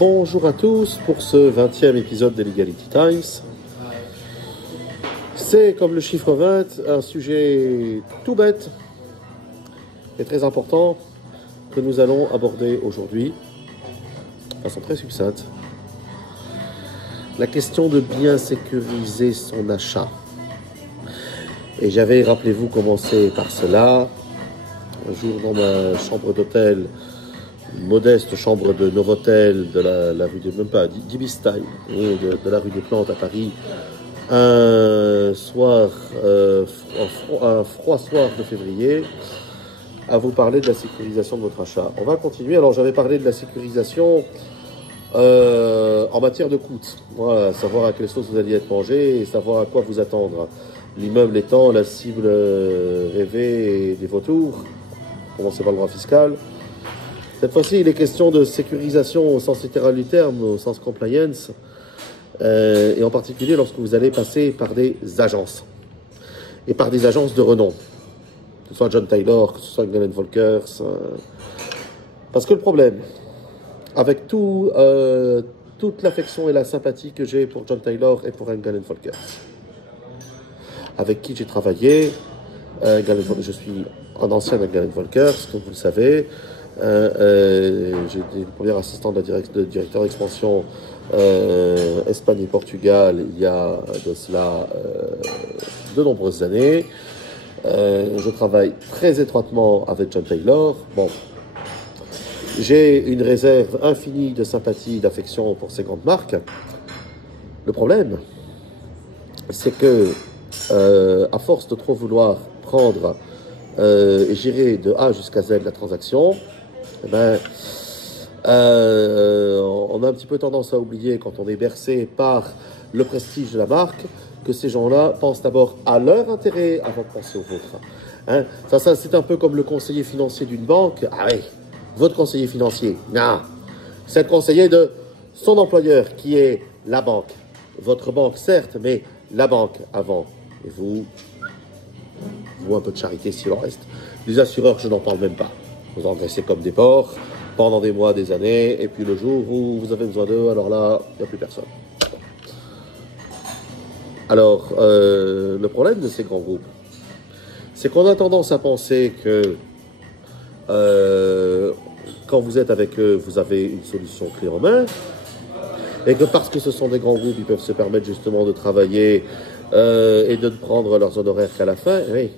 Bonjour à tous pour ce 20e épisode de Legality Times. C'est, comme le chiffre 20, un sujet tout bête et très important que nous allons aborder aujourd'hui de façon très succincte. La question de bien sécuriser son achat. Et j'avais, rappelez-vous, commencé par cela. Un jour dans ma chambre d'hôtel, une modeste chambre de Novotel de la rue de, même pas, d'Ibistai, de la rue des Plantes à Paris, un soir, un froid soir de février, à vous parler de la sécurisation de votre achat. On va continuer. Alors j'avais parlé de la sécurisation en matière de coûts, voilà, savoir à quelle sauce vous alliez être mangé et savoir à quoi vous attendre. L'immeuble étant la cible rêvée des vautours, commencez par le droit fiscal. Cette fois-ci, il est question de sécurisation au sens littéral du terme, au sens compliance, et en particulier lorsque vous allez passer par des agences, et par des agences de renom, que ce soit John Taylor, que ce soit Engel & Volkers, parce que le problème, avec toute l'affection et la sympathie que j'ai pour John Taylor et pour Engel & Volkers, avec qui j'ai travaillé, je suis un ancien Engel & Volkers, comme vous le savez. J'ai été le premier assistant de directeur d'expansion Espagne et Portugal il y a de cela de nombreuses années. Je travaille très étroitement avec John Taylor. Bon, j'ai une réserve infinie de sympathie et d'affection pour ces grandes marques. Le problème, c'est que à force de trop vouloir prendre et gérer de A jusqu'à Z la transaction, on a un petit peu tendance à oublier, quand on est bercé par le prestige de la marque, que ces gens-là pensent d'abord à leur intérêt avant de penser au vôtre. Hein, ça, c'est un peu comme le conseiller financier d'une banque. Ah oui, votre conseiller financier, non, c'est le conseiller de son employeur qui est la banque. Votre banque, certes, mais la banque avant. Et vous un peu de charité s'il en reste. Les assureurs, je n'en parle même pas. Vous engraissez comme des porcs pendant des mois, des années, et puis le jour où vous avez besoin d'eux, alors là, il n'y a plus personne. Alors, le problème de ces grands groupes, c'est qu'on a tendance à penser que quand vous êtes avec eux, vous avez une solution clé en main, et que parce que ce sont des grands groupes, ils peuvent se permettre justement de travailler et de ne prendre leurs honoraires qu'à la fin. Oui.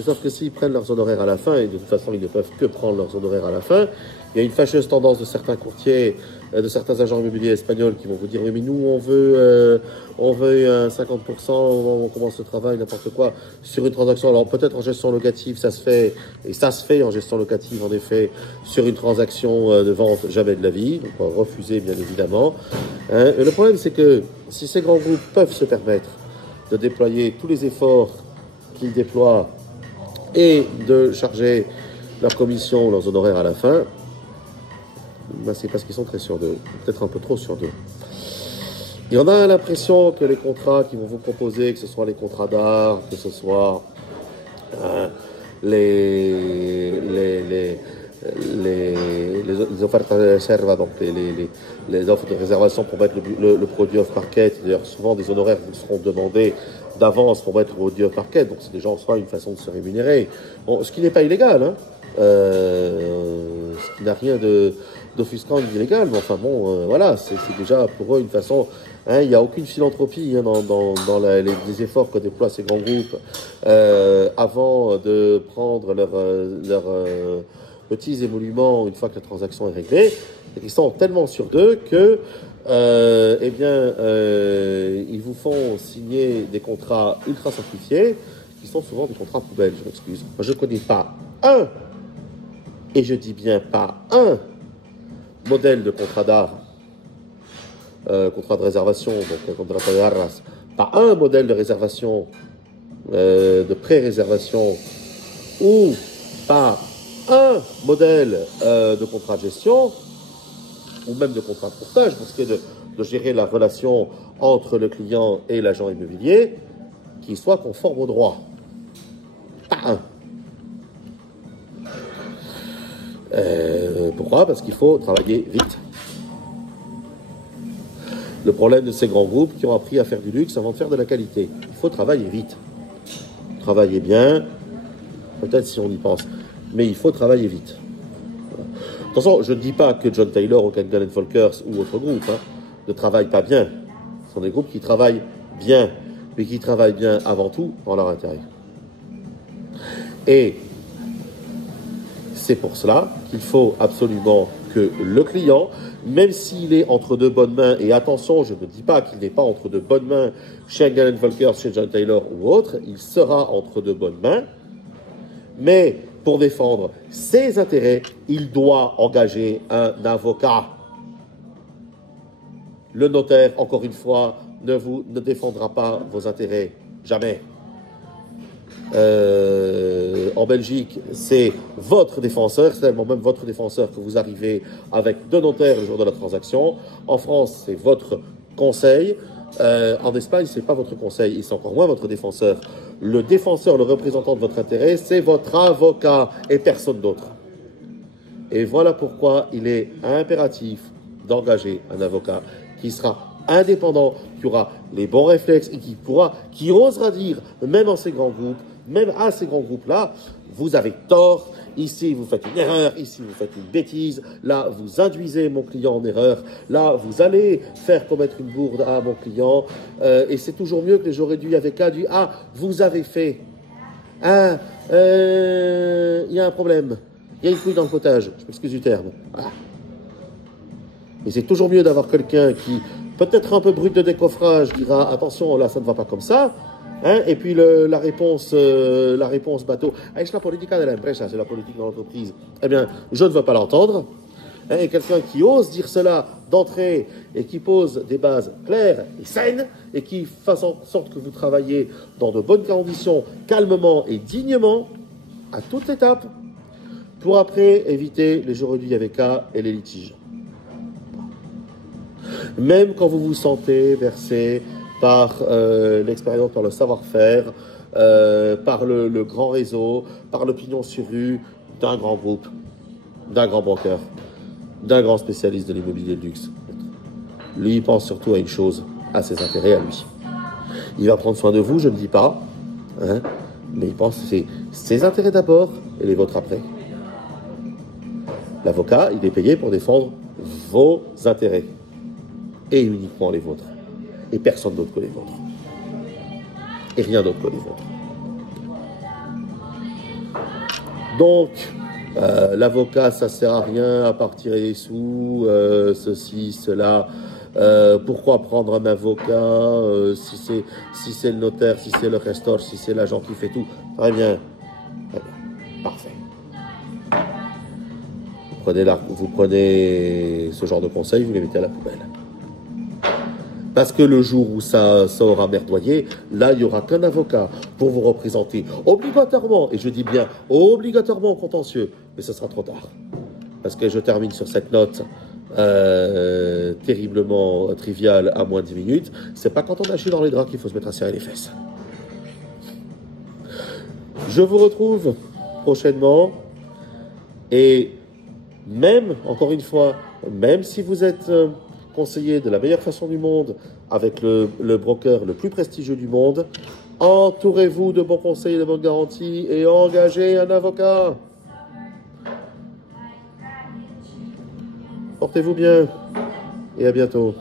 Sauf que s'ils prennent leurs honoraires à la fin, et de toute façon ils ne peuvent que prendre leurs honoraires à la fin, il y a une fâcheuse tendance de certains courtiers, de certains agents immobiliers espagnols qui vont vous dire « Oui, mais nous, on veut un 50%, on commence le travail, n'importe quoi, sur une transaction. » Alors peut-être en gestion locative, ça se fait, et ça se fait en gestion locative, en effet, sur une transaction de vente, jamais de la vie, donc on va refuser, bien évidemment. Hein. Et le problème, c'est que si ces grands groupes peuvent se permettre de déployer tous les efforts qu'ils déploient et de charger leurs commissions, leurs honoraires à la fin, c'est parce qu'ils sont très sûrs d'eux, peut-être un peu trop sûrs d'eux. Et on a l'impression que les contrats qu'ils vont vous proposer, que ce soit les contrats d'art, que ce soit les offertes de réserve, donc les offres de réservation pour mettre le produit off-market, d'ailleurs souvent des honoraires vous seront demandés d'avance pour mettre le produit off-market, donc c'est déjà en soi une façon de se rémunérer. Bon, ce qui n'est pas illégal, hein, ce qui n'a rien d'offusquant ni d'illégal, mais enfin bon, voilà, c'est déjà pour eux une façon. Hein, il n'y a aucune philanthropie dans les efforts que déploient ces grands groupes avant de prendre leurs petits émoluments une fois que la transaction est réglée. Et ils sont tellement sûrs d'eux que ils vous font signer des contrats ultra simplifiés qui sont souvent des contrats poubelles, je m'excuse. Moi, je ne connais pas un, et je dis bien pas un, modèle de contrat d'art, contrat de réservation, donc contrat de arras, pas un modèle de réservation, de pré-réservation, ou pas un modèle de contrat de gestion, ou même de contrat de courtage, pour ce qui est de gérer la relation entre le client et l'agent immobilier, qui soit conforme au droit. Pas un. Pourquoi ? Parce qu'il faut travailler vite. le problème de ces grands groupes qui ont appris à faire du luxe avant de faire de la qualité. Il faut travailler vite. Travailler bien, peut-être si on y pense, mais il faut travailler vite. Attention, je ne dis pas que John Taylor ou Ken Folkers ou autre groupe ne travaillent pas bien. Ce sont des groupes qui travaillent bien, mais qui travaillent bien avant tout dans leur intérêt. Et c'est pour cela qu'il faut absolument que le client, même s'il est entre de bonnes mains, et attention, je ne dis pas qu'il n'est pas entre de bonnes mains chez Ken Folkers, chez John Taylor ou autre, il sera entre de bonnes mains, mais pour défendre ses intérêts, il doit engager un avocat. Le notaire, encore une fois, ne défendra pas vos intérêts. Jamais. En Belgique, c'est votre défenseur, c'est même votre défenseur que vous arrivez avec deux notaires le jour de la transaction. En France, c'est votre conseil. En Espagne, c'est pas votre conseil et c'est encore moins votre défenseur. Le défenseur, le représentant de votre intérêt, c'est votre avocat et personne d'autre. Et voilà pourquoi il est impératif d'engager un avocat qui sera indépendant, qui aura les bons réflexes et qui osera dire, même en ces grands groupes, même à ces grands groupes-là, vous avez tort, ici vous faites une erreur, ici vous faites une bêtise, là vous induisez mon client en erreur, là vous allez faire commettre une bourde à mon client, et c'est toujours mieux que les j'aurais dû avec du « Ah, vous avez fait, il y a un problème, il y a une couille dans le potage », je m'excuse du terme. Voilà. Et c'est toujours mieux d'avoir quelqu'un qui, peut-être un peu brut de décoffrage, dira « Attention, là ça ne va pas comme ça ». Et puis la réponse bateau, c'est la politique de l'empresa, c'est la politique de l'entreprise. Eh bien, je ne veux pas l'entendre. Et quelqu'un qui ose dire cela d'entrée et qui pose des bases claires et saines et qui fasse en sorte que vous travaillez dans de bonnes conditions, calmement et dignement, à toute étape, pour après éviter les j'aurais dû avec et les litiges. Même quand vous vous sentez versé par l'expérience, par le savoir-faire, par le grand réseau, par l'opinion sur rue d'un grand groupe, d'un grand banqueur, d'un grand spécialiste de l'immobilier de luxe. Lui, il pense surtout à une chose, à ses intérêts à lui. Il va prendre soin de vous, je ne dis pas, mais il pense que c'est ses intérêts d'abord et les vôtres après. L'avocat, il est payé pour défendre vos intérêts et uniquement les vôtres. Et personne d'autre que les vôtres. Et rien d'autre que les vôtres. Donc, l'avocat, ça sert à rien à part tirer des sous, ceci, cela. Pourquoi prendre un avocat si c'est le notaire, si c'est le restor, si c'est l'agent qui fait tout. Très bien. Très bien. Parfait. Vous prenez ce genre de conseils, vous les mettez à la poubelle. Parce que le jour où ça aura merdoyé, là, il n'y aura qu'un avocat pour vous représenter obligatoirement, et je dis bien obligatoirement au contentieux, mais ce sera trop tard. Parce que je termine sur cette note terriblement triviale à moins de 10 minutes. C'est pas quand on a chié dans les draps qu'il faut se mettre à serrer les fesses. Je vous retrouve prochainement, et même, encore une fois, même si vous êtes conseiller de la meilleure façon du monde avec le broker le plus prestigieux du monde, entourez-vous de bons conseils et de bonnes garanties et engagez un avocat. Portez-vous bien et à bientôt.